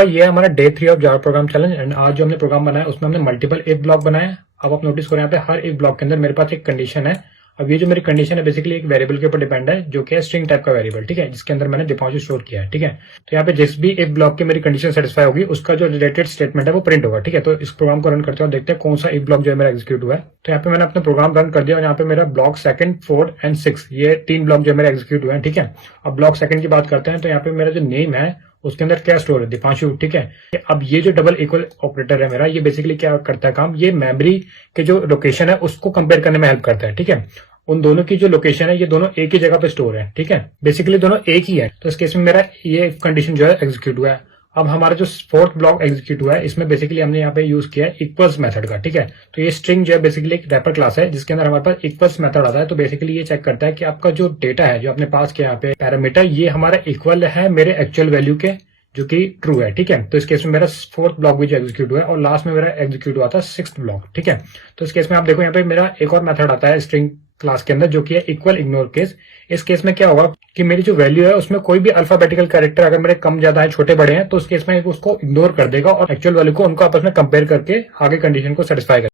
भाई ये हमारा day 3 of Java program challenge. And आज जो हमने प्रोग्राम बनाया उसमें हमने मल्टीपल इफ ब्लॉक बनाया। अब आप नोटिस करें यहाँ पे हर इफ ब्लॉक के अंदर मेरे पास एक कंडीशन है। अब ये जो मेरी कंडीशन है बेसिकली एक वेरिएबल के ऊपर डिपेंड है, जो कि है स्ट्रिंग टाइप का वेरिएबल, ठीक है, जिसके अंदर मैंने दीपांशु स्टोर किया है। ठीक है, तो यहाँ पे जिस भी इफ ब्लॉक की मेरी कंडीशन सेटिस्फाई होगी उसका जो रिलेटेड स्टेटमेंट है वो प्रिंट होगा। ठीक है, तो इस प्रोग्राम को रन करते हैं और देखते हैं कौन सा इफ ब्लॉक जो है मेरा एग्जीक्यूट हुआ है। तो यहाँ पे मैंने अपना प्रोग्राम रन कर दिया और यहाँ पे मेरा ब्लॉक सेकंड, 4 एंड 6 ये 3 ब्लॉक जो मेरा एग्जीक्यूट हुआ है। ठीक है, अब ब्लॉक सेकंड की बात करते हैं तो यहाँ पे मेरा जो नेम है उसके अंदर क्या स्टोर है, दीपांशु। ठीक है, अब ये जो डबल इक्वल ऑपरेटर है मेरा, ये बेसिकली क्या करता है काम, ये मेमोरी के जो लोकेशन है उसको कंपेयर करने में हेल्प करता है। ठीक है, उन दोनों की जो लोकेशन है ये दोनों एक ही जगह पे स्टोर है। ठीक है, बेसिकली दोनों एक ही है। तो इस केस में मेरा ये कंडीशन जो है एग्जीक्यूट हुआ है। अब हमारा जो फोर्थ ब्लॉक एग्जीक्यूट हुआ है इसमें बेसिकली हमने यहाँ पे यूज किया है इक्वल्स मेथड का। ठीक है, तो ये स्ट्रिंग जो है बेसिकली एक रैपर क्लास है जिसके अंदर हमारे पास इक्वल्स मेथड आता है। तो बेसिकली ये चेक करता है कि आपका जो डेटा है जो आपने पास किया यहाँ पे पैरामीटर, ये हमारा इक्वल है मेरे एक्चुअल वैल्यू के, जो कि ट्रू है। ठीक है, तो इस केस में मेरा फोर्थ ब्लॉक भी जो एग्जीक्यूट हुआ है और लास्ट में मेरा एग्जीक्यूट हुआ था सिक्स्थ ब्लॉक। ठीक है, तो इस केस में आप देखो यहाँ पे मेरा एक और मेथड आता है स्ट्रिंग क्लास के अंदर जो कि है इक्वल इग्नोर केस। इस केस में क्या होगा कि मेरी जो वैल्यू है उसमें कोई भी अल्फाबेटिकल कैरेक्टर अगर मेरे कम ज्यादा है, छोटे बड़े हैं, तो उस केस में उसको इग्नोर कर देगा और एक्चुअल वैल्यू को उनको आपस में कंपेयर करके आगे कंडीशन को सेटिस्फाई करेगा।